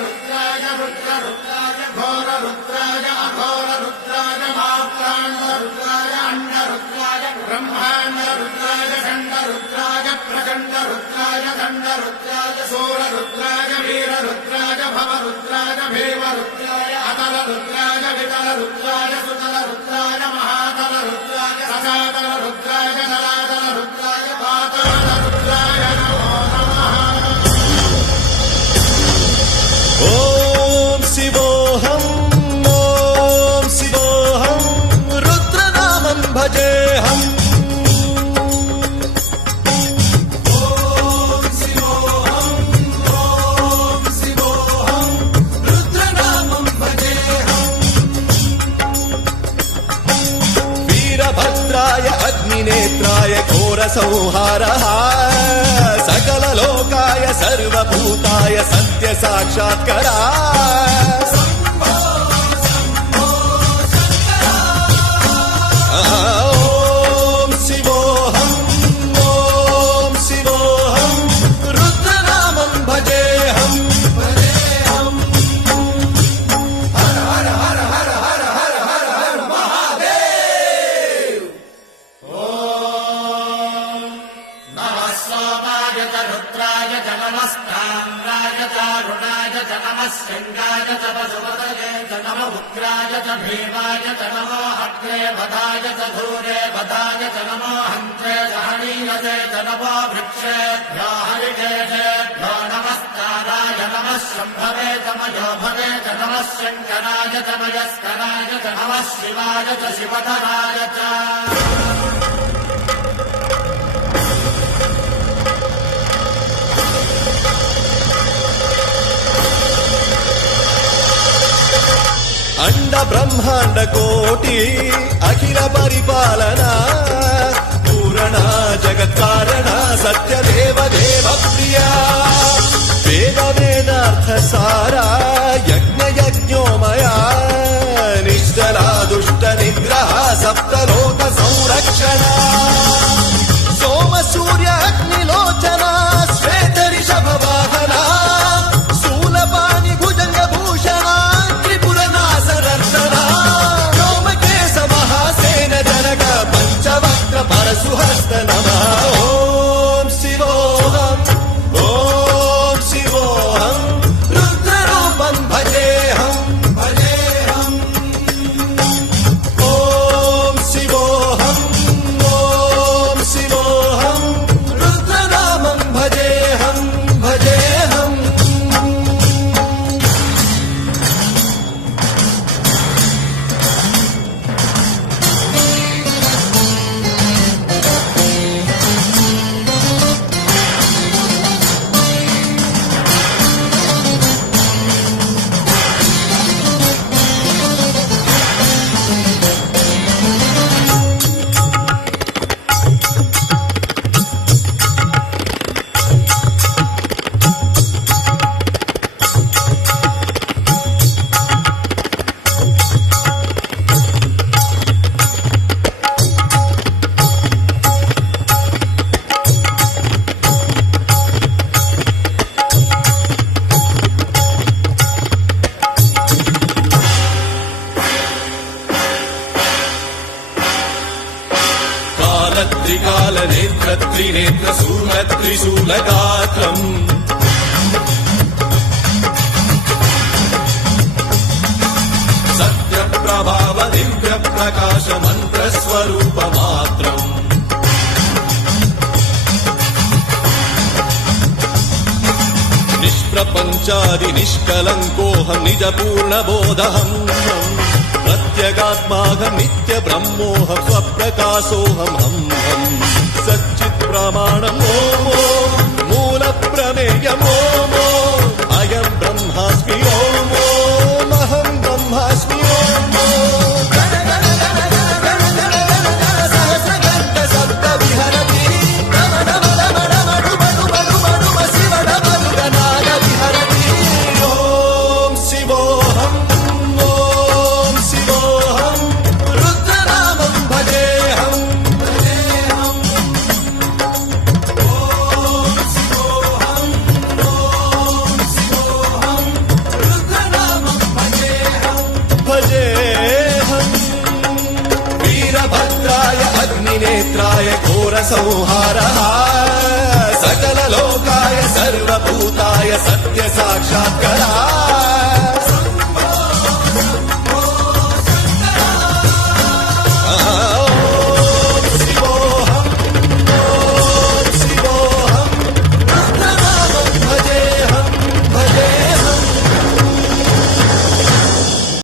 रुद्राय रुद्राय घोर रुद्राय अघोर रुद्राय मात्राण्ड रुद्राय अंड रुद्राय ब्रह्मांड रुद्राय खंड रुद्राय प्रचंड रुद्राय दंड रुद्राय सूर रुद्राय वीर रुद्राय भव रुद्राय भीम रुद्राय अतल रुद्राय वितल रुद्राय सुतल रुद्राय महातल रुद्राय सजातल रुद्राय जलातल रुद्राय पाताल रुद्राय नमो नमः। ओम शिवोऽहं रुद्रनामं भजेऽहम्। वीरभद्राय अग्निनेत्राय घोरसंहारः सकललोकाय सर्वभूताय सत्यसाक्षात्करा। ॐ शिवोऽहं रुद्रनामं भजेऽहम्। रुद्राय च नमस्ताम्राय च रुणाय च नमः शृङ्गाय च पशुपतये च नमः उग्राय च भीमाय च नमो अग्रे वधाय च धूरे वधाय च नमो हन्त्रे च हनीयसे च नमो वृक्षेभ्यो हरिकेशेभ्यो नमस्काराय नमः शम्भवे च मयोभवे च नमः शङ्कराय च मयस्कराय च नमः शिवाय च शिवधराय च। अंड ब्रह्मांड कोटि अखिल परिपालना पूरणा जगत्कारणा सत्यदेव देव प्रिया वेद वेदार्थ सारा यज्ञ यज्ञोमया निश्चला दुष्ट निग्रह सप्तलोक संरक्षणा सोम सूर्य अग्निलोचना श्वेत ऋषभ वाहना शूलपाणि भुजंग भूषणा पंचवक्त्र परशुहस्त नमः। ओम शिवोऽहं रुद्ररूपं भजेऽहम्। ओम शिवोऽहं रुद्रनामं भजेऽहम्। त्रिकालनेत्र त्रिनेत्र शूलत्रिशूलगात्रम् सत्यप्रभाव दिव्य प्रकाश मन्त्रस्वरूपमात्रम् निष्प्रपञ्चादि निष्कलङ्कोऽहं निजपूर्णबोधहम् प्रत्यगात्माहं नित्य ब्रह्मोऽहं स्वप्रकाशोऽहम् सच्चित् प्रमाणम् ओम मूल प्रमेयम् ओम अयं ब्रह्मास्मि ओम अहं ब्रह्मास्मि ओम सहस्रघण्ट शब्द विहरति शिवनाद विहरति। ओम शिवोऽहं रुद्रनामं भजेऽहम्। ओम शिवोऽहं संहारः सकललोकाय सर्वभूताय सत्य साक्षात्कारः